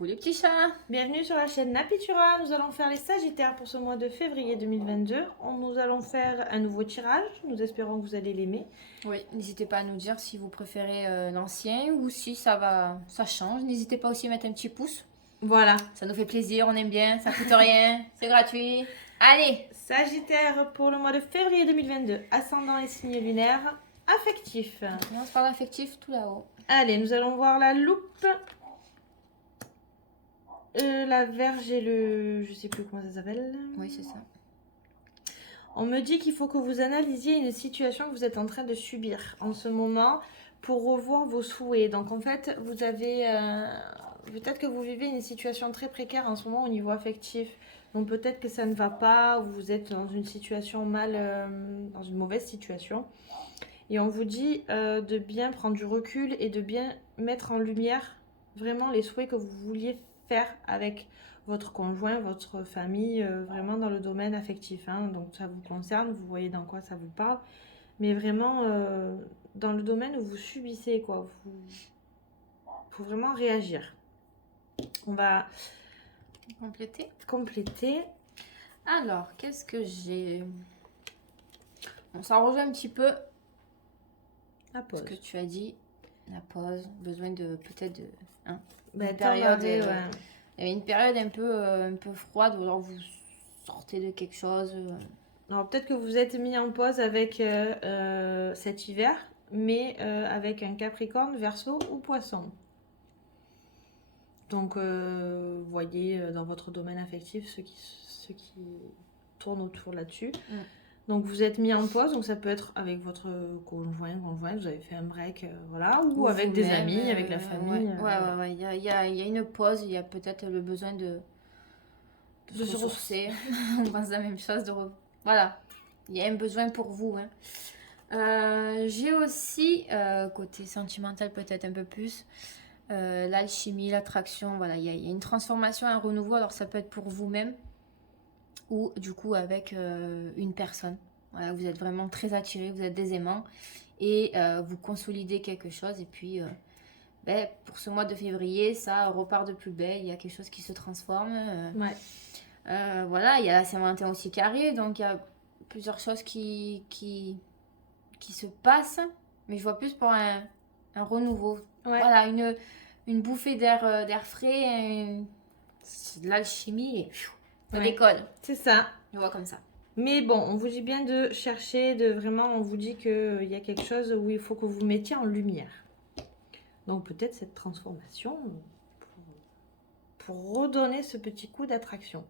Coucou les petits chats. Bienvenue sur la chaîne Napitura. Nous allons faire les Sagittaires pour ce mois de février 2022. Nous allons faire un nouveau tirage. Nous espérons que vous allez l'aimer. Oui, n'hésitez pas à nous dire si vous préférez l'ancien ou si ça change. N'hésitez pas aussi à mettre un petit pouce. Voilà. Ça nous fait plaisir, on aime bien, ça coûte rien, c'est gratuit. Allez, Sagittaire pour le mois de février 2022. Ascendant et signe lunaire. Affectif. on commence par l'affectif tout là-haut. Allez, nous allons voir la loupe. La Vierge et le... Je sais plus comment ça s'appelle. Oui, c'est ça. On me dit qu'il faut que vous analysiez une situation que vous êtes en train de subir en ce moment pour revoir vos souhaits. Donc en fait, vous avez... peut-être que vous vivez une situation très précaire en ce moment au niveau affectif. Donc peut-être que ça ne va pas, ou vous êtes dans une situation dans une mauvaise situation. Et on vous dit de bien prendre du recul et de bien mettre en lumière vraiment les souhaits que vous vouliez faire avec votre conjoint, votre famille, vraiment dans le domaine affectif. Hein. Donc ça vous concerne, vous voyez dans quoi ça vous parle. Mais vraiment dans le domaine où vous subissez, quoi. Faut vraiment réagir. On va compléter. Alors, qu'est-ce que j'ai? Bon, ça rejoint un petit peu La pause. ce que tu as dit. La pause, besoin de peut-être de... Hein, Bah, une période, ouais. Il y avait une période un peu froide où alors vous sortez de quelque chose. Alors peut-être que vous êtes mis en pause avec cet hiver, mais avec un Capricorne, Verseau ou Poisson. Donc voyez dans votre domaine affectif ce qui tourne autour là-dessus. Donc vous êtes mis en pause, donc ça peut être avec votre conjoint, vous avez fait un break, voilà, ou avec des amis, avec la famille. Ouais. Il y a une pause, il y a peut-être le besoin de se ressourcer. On pense la même chose. Voilà, il y a un besoin pour vous. Hein. J'ai aussi, côté sentimental peut-être un peu plus, l'alchimie, l'attraction. Voilà, il y a une transformation, un renouveau. Alors ça peut être pour vous-même ou du coup avec une personne. Voilà, vous êtes vraiment très attiré, vous êtes des aimants et vous consolidez quelque chose. Et puis, pour ce mois de février, ça repart de plus belle. Il y a quelque chose qui se transforme. Voilà, il y a la Saint-Valentin aussi qui arrive, donc il y a plusieurs choses qui se passent, mais je vois plus pour un renouveau. Ouais. Voilà, une bouffée d'air frais, c'est de l'alchimie et ça décolle. C'est ça. Je vois comme ça. Mais bon, on vous dit bien de chercher, on vous dit qu'il y a quelque chose où il faut que vous mettiez en lumière. Donc peut-être cette transformation pour redonner ce petit coup d'attraction.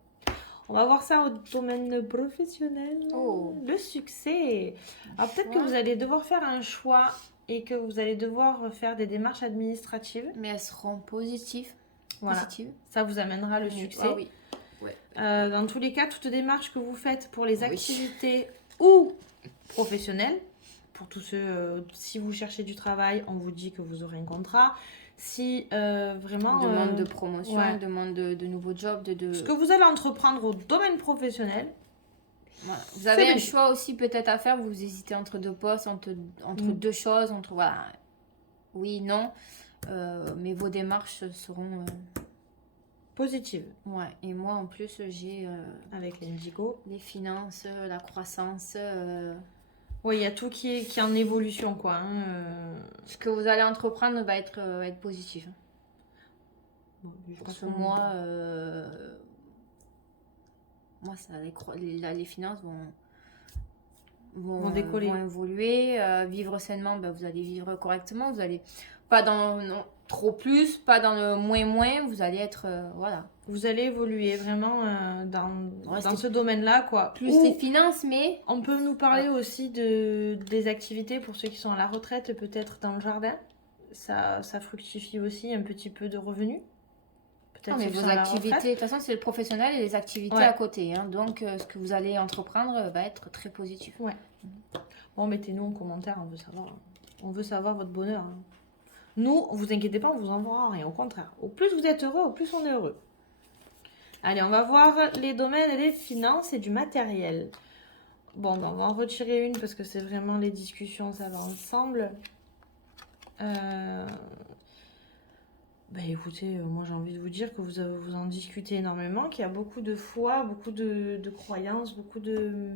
On va voir ça au domaine professionnel. Le succès. Alors peut-être que vous allez devoir faire un choix et que vous allez devoir faire des démarches administratives. Mais elles seront positives. Voilà. Ça vous amènera le succès. Ah oui. Ouais. Dans tous les cas, toute démarche que vous faites pour les activités ou professionnelles, pour tous ceux, si vous cherchez du travail, on vous dit que vous aurez un contrat. Si vraiment... demande de promotion, demande de nouveaux jobs, Ce que vous allez entreprendre au domaine professionnel. Voilà. Vous avez un choix aussi peut-être à faire, vous hésitez entre deux postes, entre deux choses, voilà. Oui, non. Mais vos démarches seront... positives. Ouais, et moi en plus j'ai... avec l'Indigo. Les finances, la croissance... Oui, il y a tout qui est en évolution, quoi. Ce que vous allez entreprendre va être positif. Bon, pour ce mois, moi, ça, les finances vont décoller, vont évoluer. Vivre sainement, vous allez vivre correctement. Vous allez pas dans trop plus, pas dans le moins. Vous allez être... voilà. Vous allez évoluer vraiment dans ce domaine-là, quoi. Plus les finances, mais... On peut nous parler aussi des activités pour ceux qui sont à la retraite, peut-être dans le jardin. Ça fructifie aussi un petit peu de revenus. Non, mais vos activités, de toute façon, c'est le professionnel et les activités à côté. Hein. Donc, ce que vous allez entreprendre va être très positif. Ouais. Bon, mettez-nous en commentaire, on veut savoir. On veut savoir votre bonheur. Hein. Nous, vous inquiétez pas, on vous envoie rien. Au contraire, au plus vous êtes heureux, au plus on est heureux. Allez, on va voir les domaines des finances et du matériel. Bon, on va en retirer une parce que c'est vraiment les discussions, ça va ensemble. Ben écoutez, moi j'ai envie de vous dire que vous en discutez énormément, qu'il y a beaucoup de foi, beaucoup de croyances, beaucoup de...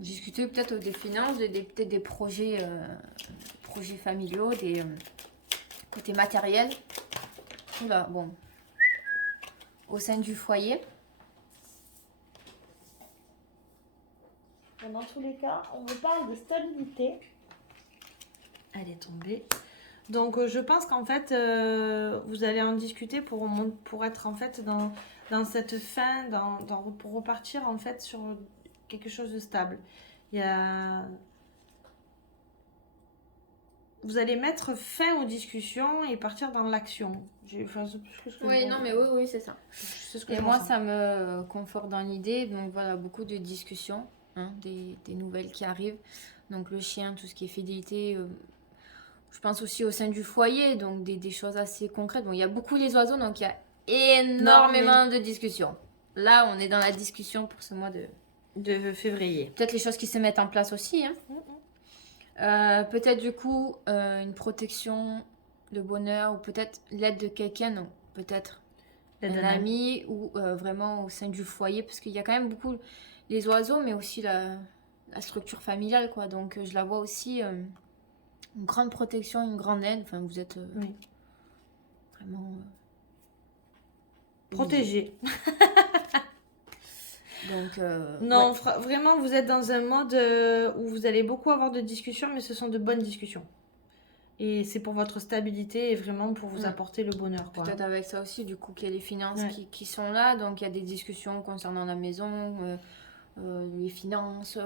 Discuter peut-être des finances, peut-être des projets, projets familiaux, des côtés matériels. Oula, bon. Au sein du foyer. Dans tous les cas, on me parle de stabilité. Elle est tombée. Donc je pense qu'en fait, vous allez en discuter pour être en fait dans cette fin, pour repartir en fait sur quelque chose de stable. Vous allez mettre fin aux discussions et partir dans l'action. Oui, non, mais oui, c'est ça. Et moi, ça me conforte dans l'idée. Donc voilà, beaucoup de discussions, hein, des nouvelles qui arrivent. Donc le chien, tout ce qui est fidélité. Je pense aussi au sein du foyer, donc des choses assez concrètes. Bon, il y a beaucoup les oiseaux, donc il y a énormément de discussions. Là, on est dans la discussion pour ce mois de février. Peut-être les choses qui se mettent en place aussi. Hein. Peut-être du coup une protection, le bonheur, ou peut-être l'aide de quelqu'un, non, peut-être un ami, ou vraiment au sein du foyer, parce qu'il y a quand même beaucoup les oiseaux, mais aussi la structure familiale, quoi. Donc je la vois aussi... une grande protection, une grande aide. Enfin, vous êtes vraiment protégé. Donc, non, vraiment, vous êtes dans un mode où vous allez beaucoup avoir de discussions, mais ce sont de bonnes discussions. Et c'est pour votre stabilité et vraiment pour vous apporter le bonheur. Peut-être avec ça aussi, du coup, qu'il y a les finances qui sont là. Donc, il y a des discussions concernant la maison, les finances,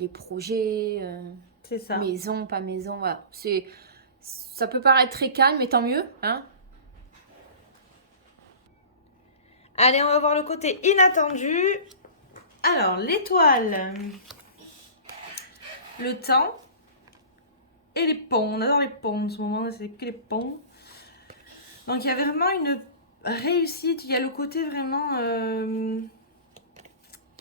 les projets. C'est ça. Maison, pas maison, voilà. Ça peut paraître très calme, mais tant mieux, hein. Allez, on va voir le côté inattendu. Alors, l'étoile, le temps et les ponts. On adore les ponts en ce moment, c'est que les ponts. Donc, il y a vraiment une réussite. Il y a le côté vraiment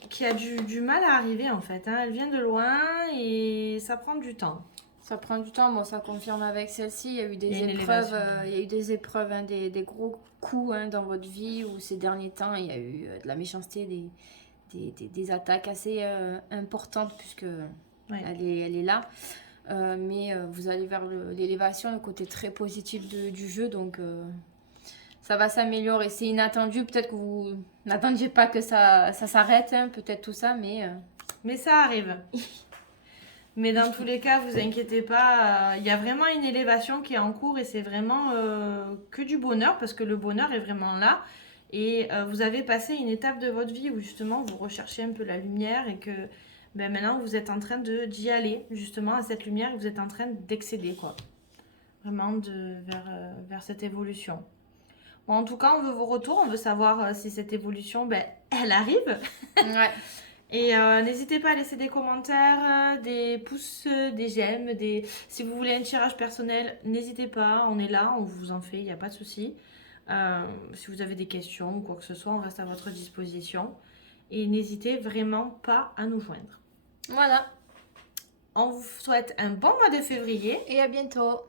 qui a du mal à arriver en fait. Hein. Elle vient de loin et ça prend du temps. Ça prend du temps, bon, ça confirme avec celle-ci. Il y a eu des épreuves, il y a eu des épreuves, hein, des gros coups, hein, dans votre vie, où ces derniers temps, il y a eu de la méchanceté, des attaques assez importantes, puisque elle est là. Mais vous allez vers l'élévation, le côté très positif du jeu, donc ça va s'améliorer. C'est inattendu, peut-être que vous n'attendiez pas que ça s'arrête, hein, peut-être tout ça, mais ça arrive. Mais dans tous les cas, vous inquiétez pas, il y a vraiment une élévation qui est en cours et c'est vraiment que du bonheur parce que le bonheur est vraiment là. Et vous avez passé une étape de votre vie où justement vous recherchez un peu la lumière et que maintenant vous êtes en train d'y aller justement à cette lumière et vous êtes en train d'excéder quoi. Vraiment vers cette évolution. Bon, en tout cas, on veut vos retours, on veut savoir si cette évolution, elle arrive. Ouais. Et n'hésitez pas à laisser des commentaires, des pouces, des j'aime, si vous voulez un tirage personnel, n'hésitez pas, on est là, on vous en fait, il n'y a pas de souci. Si vous avez des questions ou quoi que ce soit, on reste à votre disposition. Et n'hésitez vraiment pas à nous joindre. Voilà. On vous souhaite un bon mois de février. Et à bientôt.